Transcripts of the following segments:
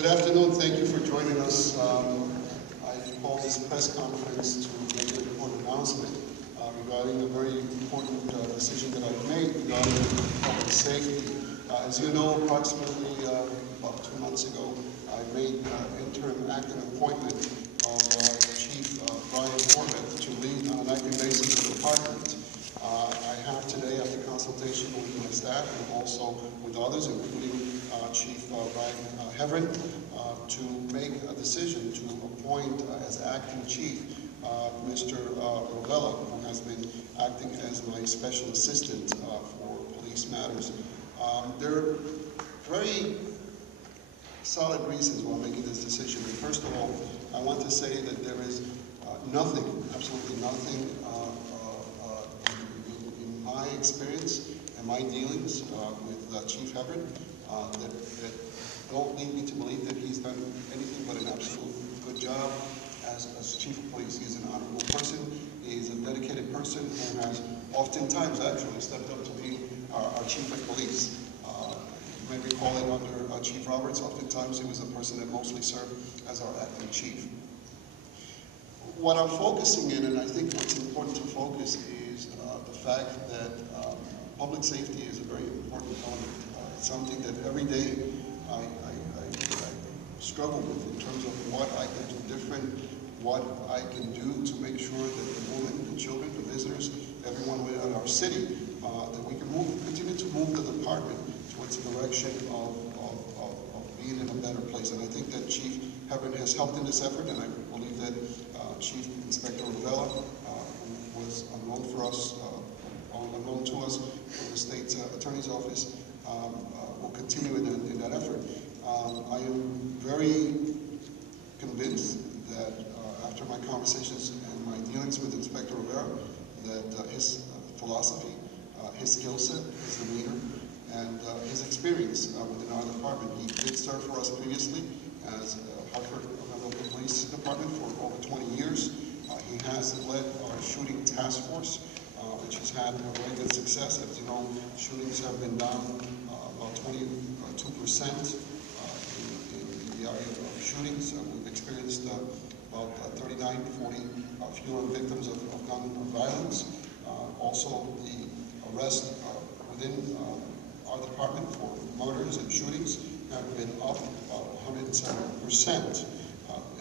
Good afternoon. Thank you for joining us. I've called this press conference to make an important announcement regarding a very important decision that I've made regarding public safety. As you know, approximately about 2 months ago, I made interim acting appointment of Chief Rovella to lead on an acting basis the department. I have today, after consultation with my staff and also with others, including Chief Heverin, to make a decision to appoint as acting chief Mr. Rovella, who has been acting as my special assistant for police matters. There are very solid reasons why I'm making this decision. And first of all, I want to say that there is nothing, absolutely nothing in my experience and my dealings with Chief Heverin that don't lead me to believe that he's done anything but an absolute good job as chief of police. He's an honorable person. He's a dedicated person who has oftentimes actually stepped up to be our chief of police. You may recall it under Chief Roberts. Oftentimes he was a person that mostly served as our acting chief. What I'm focusing in, and I think what's important to focus, is the fact that public safety is a very important element. It's something that every day I struggle with in terms of what I can do different, what I can do to make sure that the women, the children, the visitors, everyone within our city, that we can continue to move the department towards the direction of being in a better place. And I think that Chief Heverin has helped in this effort, and I believe that Chief Inspector Rovella, who was unknown to us from the State Attorney's Office, will continue in that effort. I am very convinced that after my conversations and my dealings with Inspector Rovella, that his philosophy, his skill set, his demeanor, and his experience within our department. He did serve for us previously as Hartford Local Police Department for over 20 years. He has led our shooting task force, which has had a very good success. As you know, shootings have been down about 22% in the area of shootings. We've experienced about 39, 40 fewer victims of gun violence. Also, the arrest within our department for murders and shootings have been up about 107%.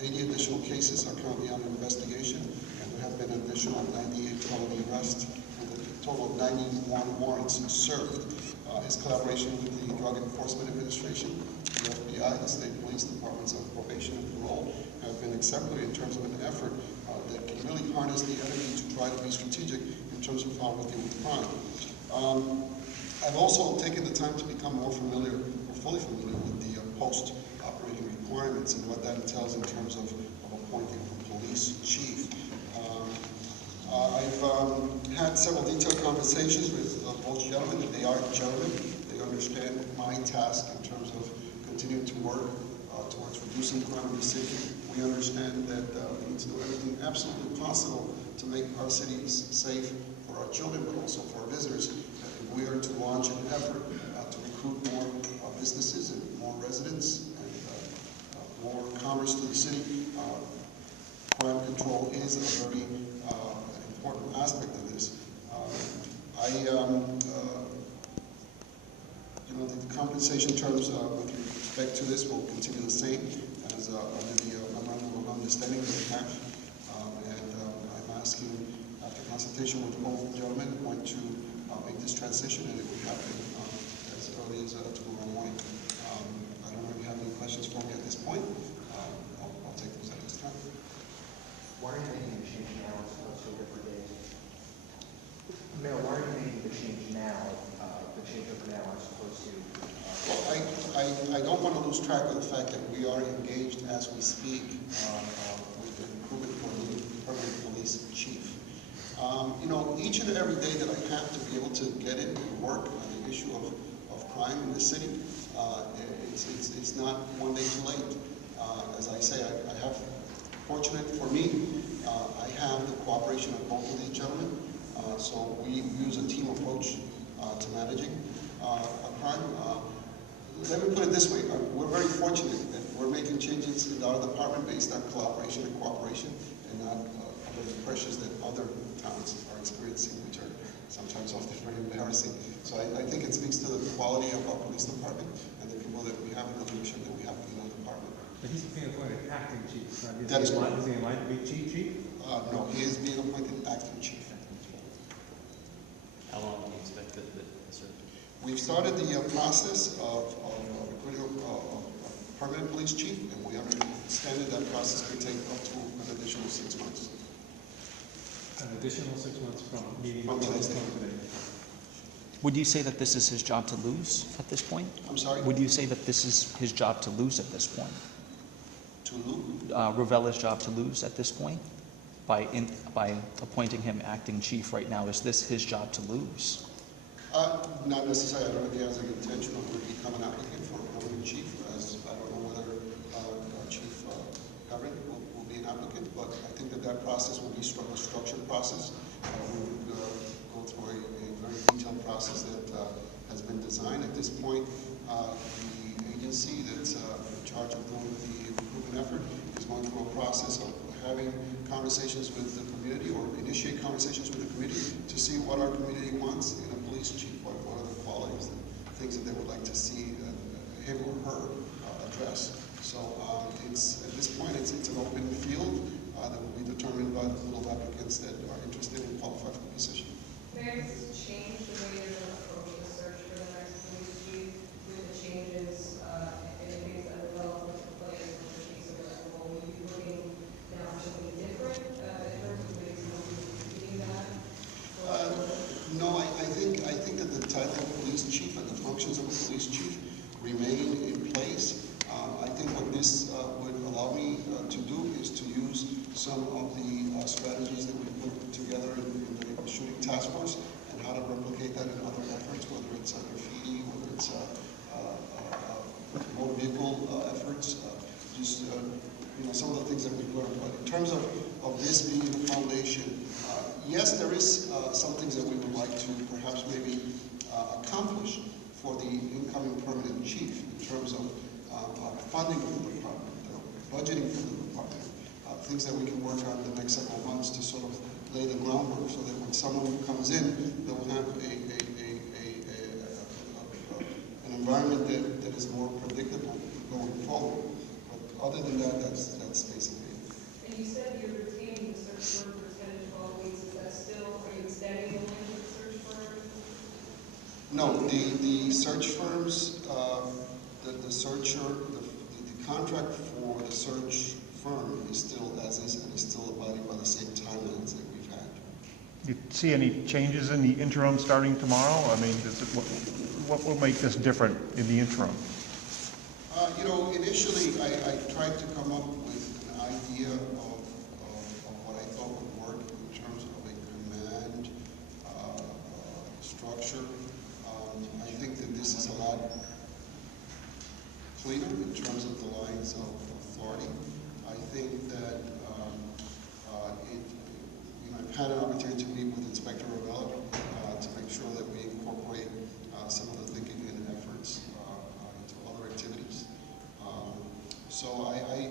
80 additional cases are currently under investigation, and there have been an additional 98 felony arrests with a total of 91 warrants served. His collaboration with the Drug Enforcement Administration, the FBI, the State Police Departments of Probation and Parole have been exemplary in terms of an effort that can really harness the energy to try to be strategic in terms of how we deal with crime. I've also taken the time to become more familiar, or fully familiar, with the post-operating requirements and what that entails in terms of appointing a police chief. I've had several detailed conversations with both gentlemen, and they are gentlemen. They understand my task in terms of continuing to work towards reducing crime in the city. We understand that we need to do everything absolutely possible to make our cities safe for our children, but also for our visitors. We are to launch an effort to recruit more businesses and more residents and more commerce to the city. Crime control is a very important aspect of this. The compensation terms with respect to this will continue the same as under the memorandum of understanding that we have. I'm asking, after consultation with both gentlemen, to make this transition, and it will happen as early as tomorrow morning. I don't really have any questions for me at this point. I'll take those at this time. Why are you making the change now instead of so different days? Mayor, why are you making the change now, as opposed to... Well, I don't want to lose track of the fact that we are engaged as we speak with the recruitment for the permanent police chief. Each and every day that I have to be able to get in and work on the issue of crime in the city, it's not one day too late. As I say, I have, fortunate for me, I have the cooperation of both of these gentlemen. So we use a team approach to managing crime. Let me put it this way, we're very fortunate that we're making changes in our department based on collaboration and cooperation, and not under the pressures that other towns are experiencing, which are sometimes often very embarrassing. So I think it speaks to the quality of our police department and the people that we have in the leadership that we have in the department. But he's being appointed acting chief. That is correct. Is he in line to be chief? No, he is being appointed acting chief. How long do you expect the service? We've started the process of recruiting a permanent police chief, and we have extended that process to take up to an additional 6 months. An additional 6 months from meeting From today's date. today. Would you say that this is his job to lose at this point? I'm sorry? Would you say that this is his job to lose at this point? To who? Rovella's job to lose at this point? By appointing him acting chief right now, is this his job to lose? Not necessarily. I don't think he has an intention of becoming an applicant for a permanent chief, as I don't know whether Chief Rovella will be an applicant, but I think that process will be a structured process. We would go through a very detailed process that has been designed. At this point, the agency that's in charge of doing the recruitment effort is going through a process of having conversations with the community, or initiate conversations with the community to see what our community wants in a police chief, what are the qualities and things that they would like to see him or her address. So at this point, it's an open field that will be determined by the pool of applicants that are interested and qualified for the position. Mayor, does this change the way you're going to approach the search for the next police chief with the changes in things that develop with the players and the chiefs of the role? Will you be looking now for something different in terms of ways of doing that? No, I think that the title of police chief and the functions of a police chief remain in place. I think what this would allow me to do is to use some of the strategies that we put together in the shooting task force, and how to replicate that in other efforts, whether it's graffiti, whether it's motor vehicle efforts, just some of the things that we've learned. But in terms of this being the foundation, yes, there is some things that we would like to perhaps maybe accomplish for the incoming permanent chief in terms of funding for the department, budgeting for the department, things that we can work on in the next several months to sort of lay the groundwork so that when someone comes in, they will have an environment that is more predictable going forward. But other than that, that's basically it. And you said you're retaining the search firm for 10 to 12 weeks. Is that still, are you extending the length of the search firm? No, the search firms, the contract for the search firm is still as is, and is still abiding by the same timelines that we've had. You see any changes in the interim starting tomorrow? I mean, what will make this different in the interim? Initially I tried to come up with an idea of what I thought would work in terms of a command structure. I think that this is a lot cleaner in terms of the lines of authority. I think that I've had an opportunity to meet with Inspector Rovella to make sure that we incorporate some of the thinking and efforts into other activities. So I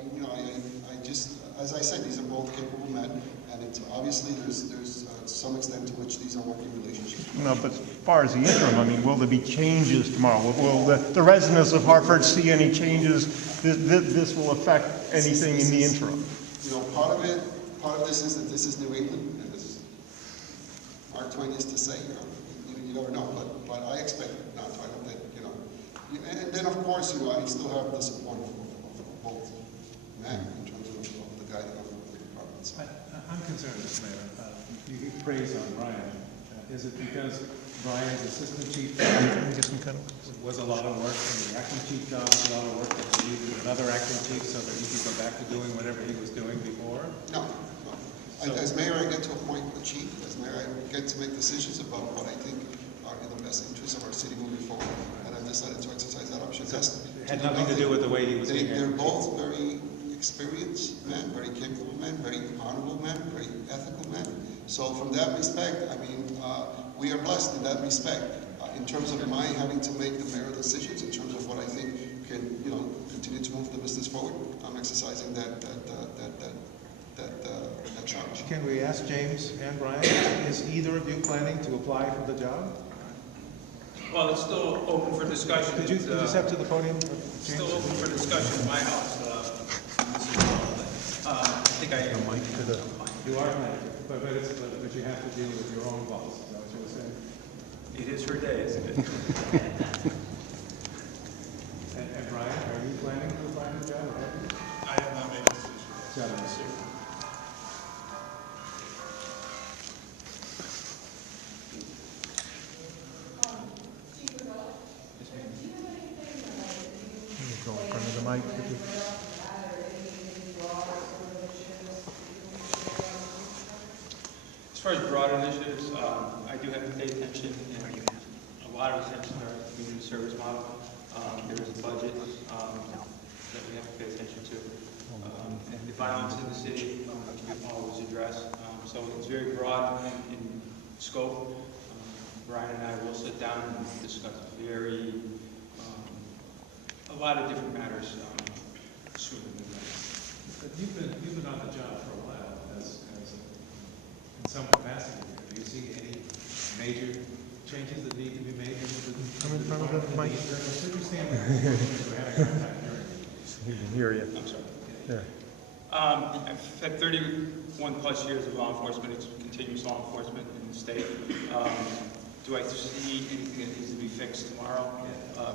just, as I said, these are both capable men, and it's obviously there's some extent to which these are working relationships. No, but as far as the interim, I mean, will there be changes tomorrow? Will the residents of Hartford see any changes? This will affect anything in the interim? Part of this is that this is New England, and as Mark Twain used to say, you never know, but I expect it not to. I hope that, and then of course, I still have the support of both men in terms of the guiding of the departments. I'm concerned, Mr. Mayor. You give praise on Brian. Is it because Brian's assistant chief was a lot of work, and the acting chief job was a lot of work, that he needed another acting chief so that he could go back to doing whatever he was doing before? No. As mayor, I get to appoint a chief. As mayor, I get to make decisions about what I think are in the best interest of our city moving forward. And I've decided to exercise that option. It had nothing to do with the way he was being They're both very experienced men, very capable men, very honorable men, very ethical men. So from that respect, I mean, we are blessed in that respect. In terms of my having to make the mayor decisions, in terms of what I think can, continue continue to move the business forward, I'm exercising that charge. Can we ask James and Brian, is either of you planning to apply for the job? Well, it's still open for discussion. Could you step to the podium? It's still open for discussion in my house. I think I am. You are planning, but you have to deal with your own boss, is that what you were saying? It is her day, isn't it? And Brian, are you planning to apply for the job? Or have you? I have not made a decision. Go in front of the mic. As far as broad initiatives, I do have to pay attention, and a lot of attention to our community service model. There is a budget that we have to pay attention to. And the violence in the city, which we always address. So it's very broad in scope. Brian and I will sit down and discuss a lot of different matters sooner than that. But you've been on the job for a while in some capacity. Do you see any major changes that need to be made? Come in front of the mic. He can hear you. I'm sorry. There. I've had 31 plus years of law enforcement, continuous law enforcement in the state. Do I see anything that needs to be fixed tomorrow?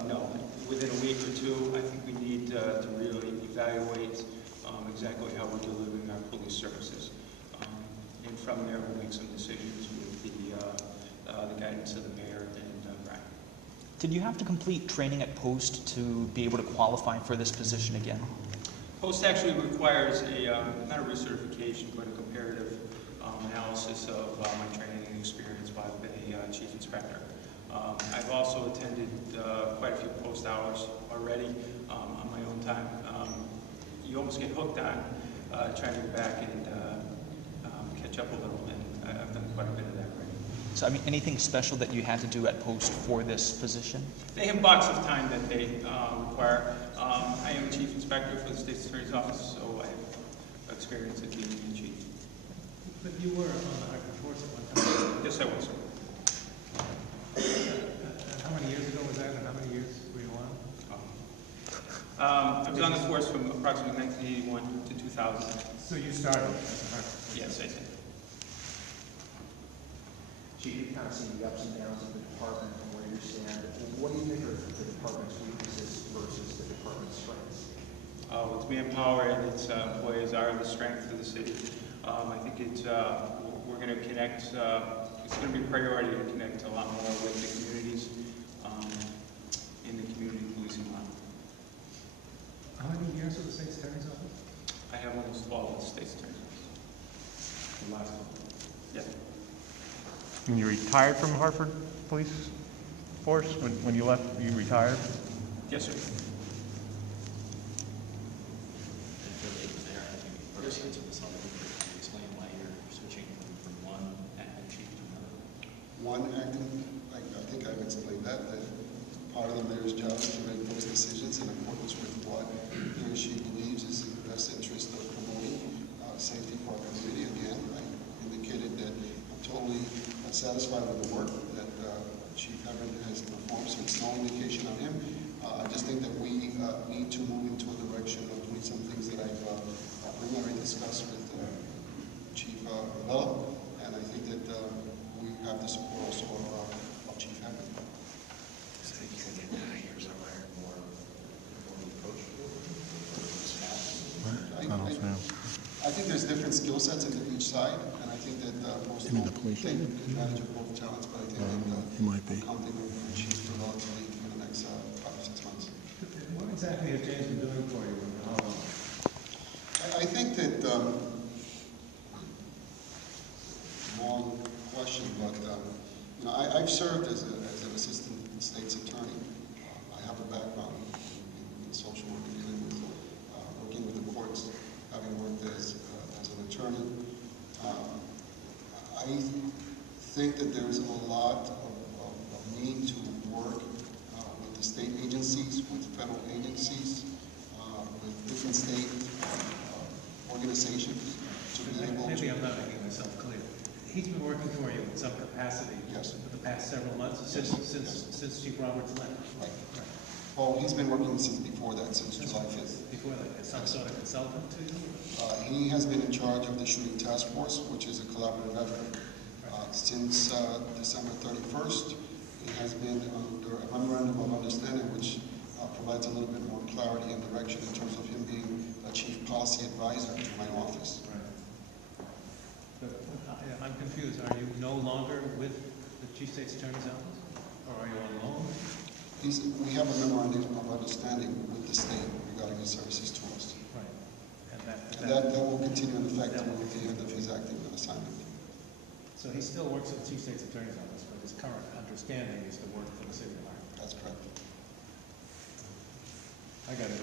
No. Within a week or two, I think we need to really evaluate exactly how we're delivering our police services. And from there, we'll make some decisions with the guidance of the mayor and Brian. Did you have to complete training at Post to be able to qualify for this position again? Post actually requires not a recertification, but a comparative analysis of my training and experience by the chief inspector. I've also attended quite a few post hours already on my own time. You almost get hooked on trying to go back and catch up a little, and I've done quite a bit of that already. So, I mean, anything special that you had to do at Post for this position? They have blocks of time that they require. I am chief inspector for the state's attorney's office, so I have experience at being the chief. But you were on the Hartford Force at one time. Yes, I was. And how many years ago was that, and how many years were you on? I was on the force from approximately 1981 to 2000. So you started as a Hartford? Yes, I did. Chief, you've kind of seen the ups and downs of the department from where you stand. What do you think are the department's weaknesses versus the department's strengths? Its manpower and its employees are the strength of the city. I think we're going to connect, it's going to be a priority to connect a lot more with the communities in the community policing model. How many years with the state's attorney's office? I have almost 12 with the state's attorney's office. The last one. Yes. When you retired from Hartford Police Force, when you left, you retired? Yes, sir. And for the mayor, I think first answer this, I'll explain why you're switching from one acting chief to another. One acting, I think I've explained that part of the mayor's job is to make those decisions in accordance with what he or she believes is in the best interest of promoting safety for our community. Again, I indicated that I'm totally satisfied with the work that Chief Everett has performed, so it's no indication on him. I just think that we need to move into a direction of doing some things that I've preliminarily discussed with Chief Rovella, and I think that we have the support also of Chief Everett. I think there's different skill sets in each side, and I think that most will take advantage of both talents, but I think that I'm counting on Chief Rovella to lead for the next 5 or 6 months. What exactly has James been doing for you and how long? I think that, long question, but you know, I've served as an assistant state's attorney. I have a background in social work, dealing with working with the courts, having worked as an attorney. I think that there is a lot of need to work with the state agencies, with federal agencies, state organizations to be able Maybe to. I'm not making myself clear. He's been working for you in some capacity Yes. for the past several months, since Chief Roberts left. Right. Right. Well, he's been working since before that, since July 5th. Before that, as some sort of consultant to you? He has been in charge of the shooting task force, which is a collaborative effort. Since December 31st, he has been under a memorandum of understanding, which provides a little bit more clarity and direction in terms of him being a chief policy advisor to my office. Right. But I'm confused. Are you no longer with the Chief State's Attorney's Office? Or are you on loan? We have a memorandum of understanding with the state regarding his services to us. Right. And that will continue in effect until the end of his acting assignment. So he still works at the Chief State's Attorney's Office, but his current understanding is to work for the city of Hartford. That's correct. I got it.